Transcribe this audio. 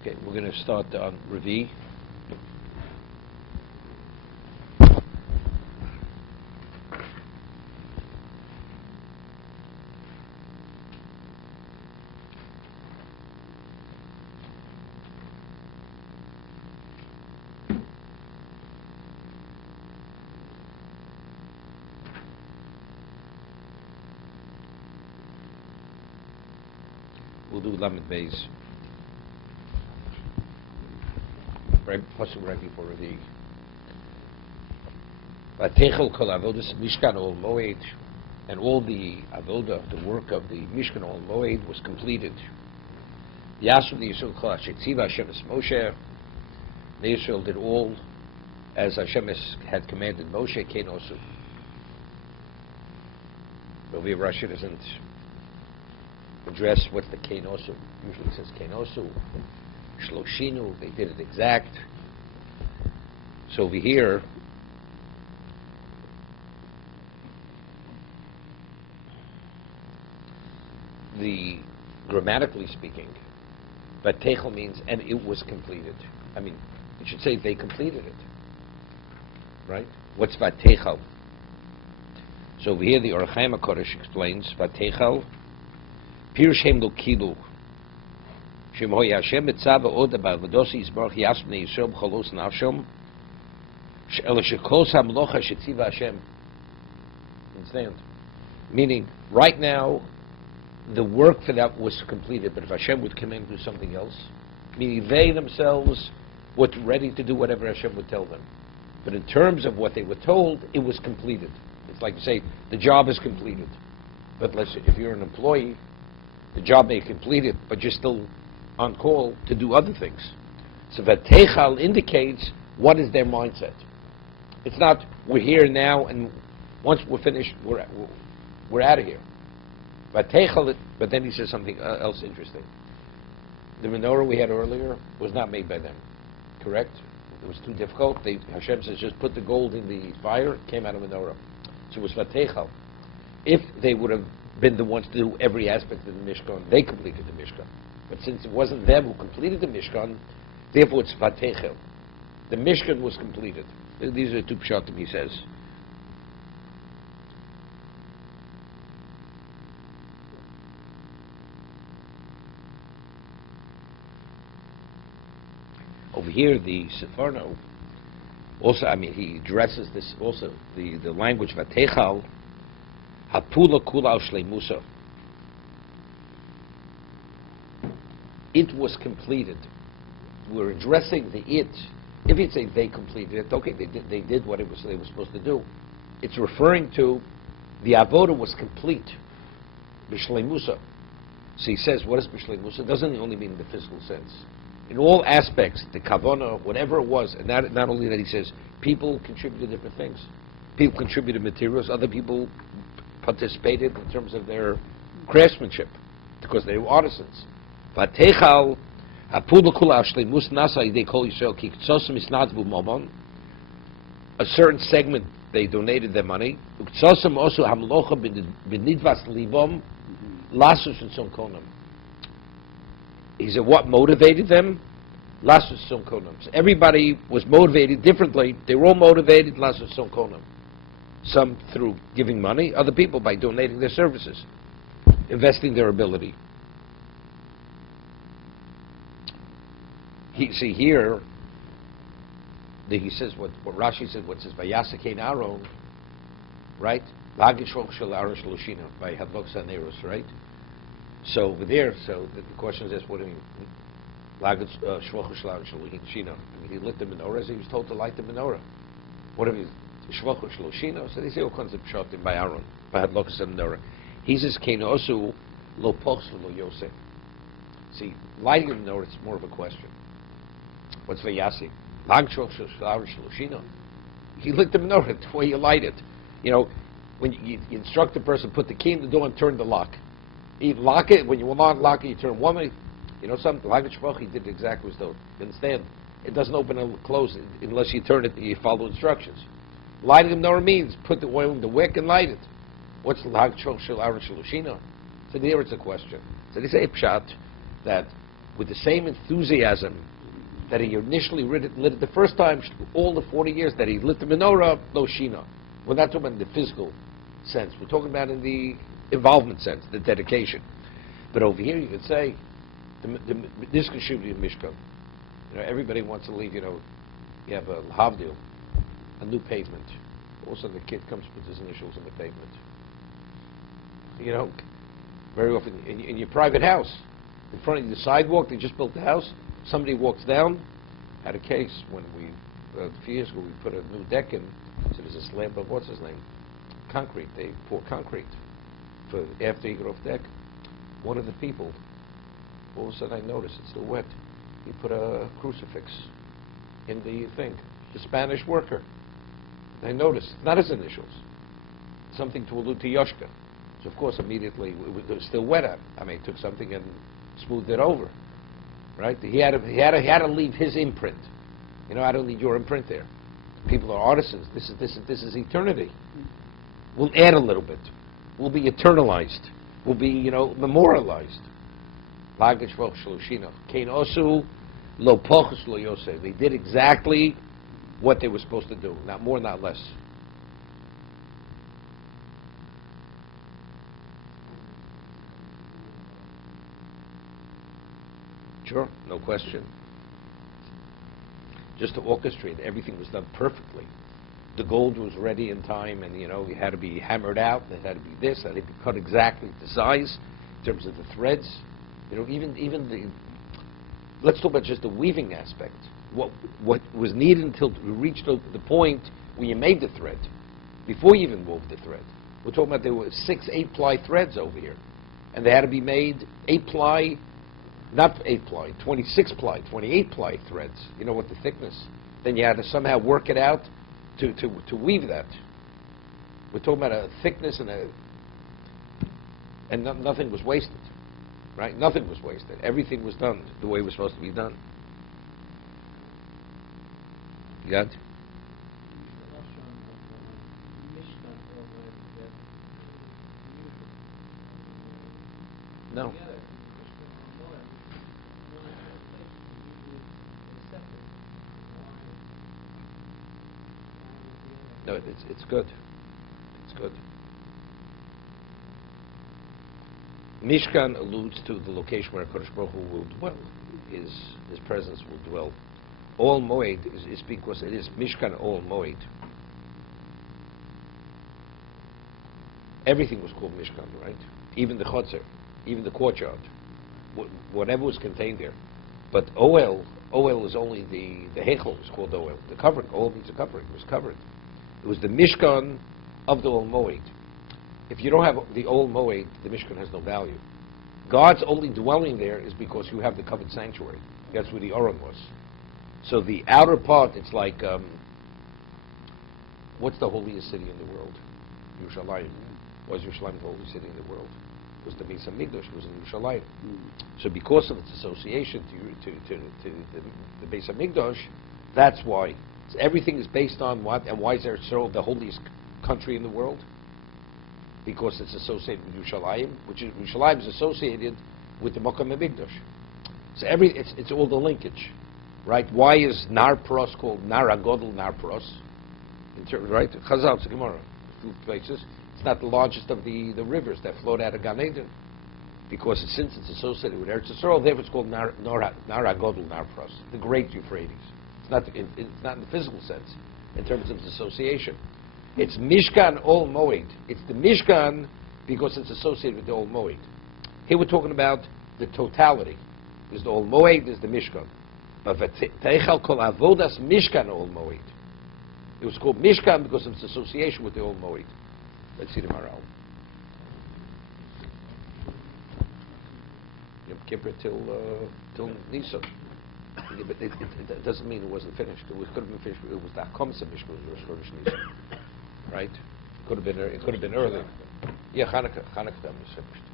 Okay, we're going to start on Ravi. We'll do Lamed Beis. Right, pasuk right before Ravi. Vatechel kol avodas Mishkan ol Moed, and all the avodah, the work of the Mishkan ol Moed, was completed. Yashem the Yisrael kol Hashetziva Hashem es Moshe. The Israel did all as Hashem had commanded Moshe. Kenosu. Ravi Rashi doesn't address what's the Kenosu. Usually it says Kenosu. Shloshinu, they did it exact. So over here, grammatically speaking, Vatechel means, and it was completed. I mean, it should say they completed it. Right? What's Vatechel? So over here, the Orach Chaim HaKodesh explains, Vatechel, Pirshem lo kilu, Shem hoy Hashem mitzvah od ba'avodosi yisbarach yasmnei Yisrael b'cholos nafshom, she'ela shekol ha'mlocha shetziva Hashem. Understand? Meaning, right now, the work for that was completed, but if Hashem would come in and do something else, meaning they themselves were ready to do whatever Hashem would tell them. But in terms of what they were told, it was completed. It's like to say, the job is completed. But if you're an employee, the job may be completed, but you're still on call to do other things. So Vatechal indicates what is their mindset. It's not, we're here now, and once we're finished, we're out of here. Vatechal, but then he says something else interesting. The menorah we had earlier was not made by them, correct? It was too difficult. Hashem says, just put the gold in the fire, it came out of menorah. So it was Vatechal. If they would have been the ones to do every aspect of the Mishkan, they completed the Mishkan. But since it wasn't them who completed the Mishkan, therefore it's Vatechel. The Mishkan was completed. These are two pshatim, he says. Over here, the Sefarno, also, I mean, he addresses this also, the language Vatechal, Hapula kula shleimusa. It was completed. We're addressing the it. If you say they completed it, okay, they did what they were supposed to do. It's referring to the avodah was complete. B'shleimusa. So he says, what is b'shleimusa? It doesn't only mean in the physical sense. In all aspects, the kavana, whatever it was, and not only that, he says, people contributed different things. People contributed materials, other people participated in terms of their craftsmanship, because they were artisans. Vatechal, a certain segment, they donated their money. He said, what motivated them? So everybody was motivated differently. They were all motivated, some through giving money, other people by donating their services, investing their ability. See here, he says what Rashi said, what says Vayasake Aaron, right? By Hadlok Saneros, right? So over there, so the question is this, what do you mean? He lit the menorah as he was told to light the menorah. What if he's Shvochu Shloshino? So they say all kinds of pshatim by Aaron, by Hadlok Saneros. He says Kenosu lo pochs lo Yosef. See, lighting the menorah, it's more of a question. What's Vayasi? He lit the menorah, that's why you light it. You know, when you instruct the person, put the key in the door and turn the lock. You lock it, when you will not lock it, you turn one way. You know something? He did exactly as though. You understand? It doesn't open and close unless you turn it and you follow instructions. Lighting the menorah means put the oil in the wick and light it. What's Lag Shel Aaron Shaloshina? So there it's a question. So they say pshat that with the same enthusiasm that he initially lit it the first time, all the 40 years that he lit the menorah, no shina. We're not talking about in the physical sense. We're talking about in the involvement sense, the dedication. But over here, you could say, this could should be a mishkan. Everybody wants to leave, you have a havdil, a new pavement. Also, the kid comes with his initials in the pavement. Very often in your private house, in front of the sidewalk, they just built the house. Somebody walks down. Had a case when a few years ago, we put a new deck in. So there's a slab of what's his name, concrete. They pour concrete for after you get off deck. One of the people, all of a sudden I noticed it's still wet. He put a crucifix in the thing. The Spanish worker. I noticed, not his initials, something to allude to Yoshka. So of course immediately it was still wet out. I mean, he took something and smoothed it over, right? He had to leave his imprint. I don't need your imprint there. People are artisans. This is eternity. We'll add a little bit. We'll be eternalized. We'll be memorialized. They did exactly what they were supposed to do, not more, not less. Sure, no question. Just to orchestrate, everything was done perfectly. The gold was ready in time, and it had to be hammered out. It had to be this. It had to be cut exactly the size in terms of the threads. Let's talk about just the weaving aspect. What was needed until we reached the point where you made the thread, before you even wove the thread. We're talking about there were 6 8-ply threads over here, and they had to be made 8-ply, not 8-ply, 26-ply, 28-ply threads. What the thickness. Then you had to somehow work it out to weave that. We're talking about a thickness and nothing was wasted, right? Nothing was wasted. Everything was done the way it was supposed to be done. You got it? No. No, it's good. It's good. Mishkan alludes to the location where HaKadosh Baruch Hu will dwell. His presence will dwell. All Moed is because it is Mishkan All Moed. Everything was called Mishkan, right? Even the Chotzer, even the courtyard, whatever was contained there. But Oel is only the Hechel is called Oel. The covering, Oel means a covering. It was covered. It was the Mishkan of the Ol Moed. If you don't have the Ol Moed, the Mishkan has no value. God's only dwelling there is because you have the covered sanctuary. That's where the Aron was. So the outer part, it's like, what's the holiest city in the world? Yerushalayim. Was Yerushalayim the holiest city in the world? It was the Beis Hamikdash. It was in Yerushalayim. So because of its association to the Beis Hamikdash, that's why. So everything is based on what? And why is there the holiest country in the world? Because it's associated with Yerushalayim, which is Yerushalayim is associated with the Makom HaMikdash. So it's all the linkage, right? Why is Nar Pros called Nar Agodol Nar Pros? Right? Chazal, it's a Gemara. Two places. It's not the largest of the rivers that flowed out of Gan Eden, because since it's associated with Eretz Yisrael, therefore it's called Nar Agodol Nar Pros, the Great Euphrates. It's not in the physical sense, in terms of its association. It's Mishkan Ol Moed. It's the Mishkan because it's associated with the Ol Moed. Here we're talking about the totality. There's the Ol Moed, there's the Mishkan. But V'teichal kol avodas Mishkan Ol Moed. It was called Mishkan because of its association with the Ol Moed. Let's see tomorrow. Yom Kippur till Nisan. Yeah, but it doesn't mean it wasn't finished. It could have been finished. It was the Hakomsa Mishkan, Rosh Chodesh Nisan, right? It could have been early. Yeah, Hanukkah is finished.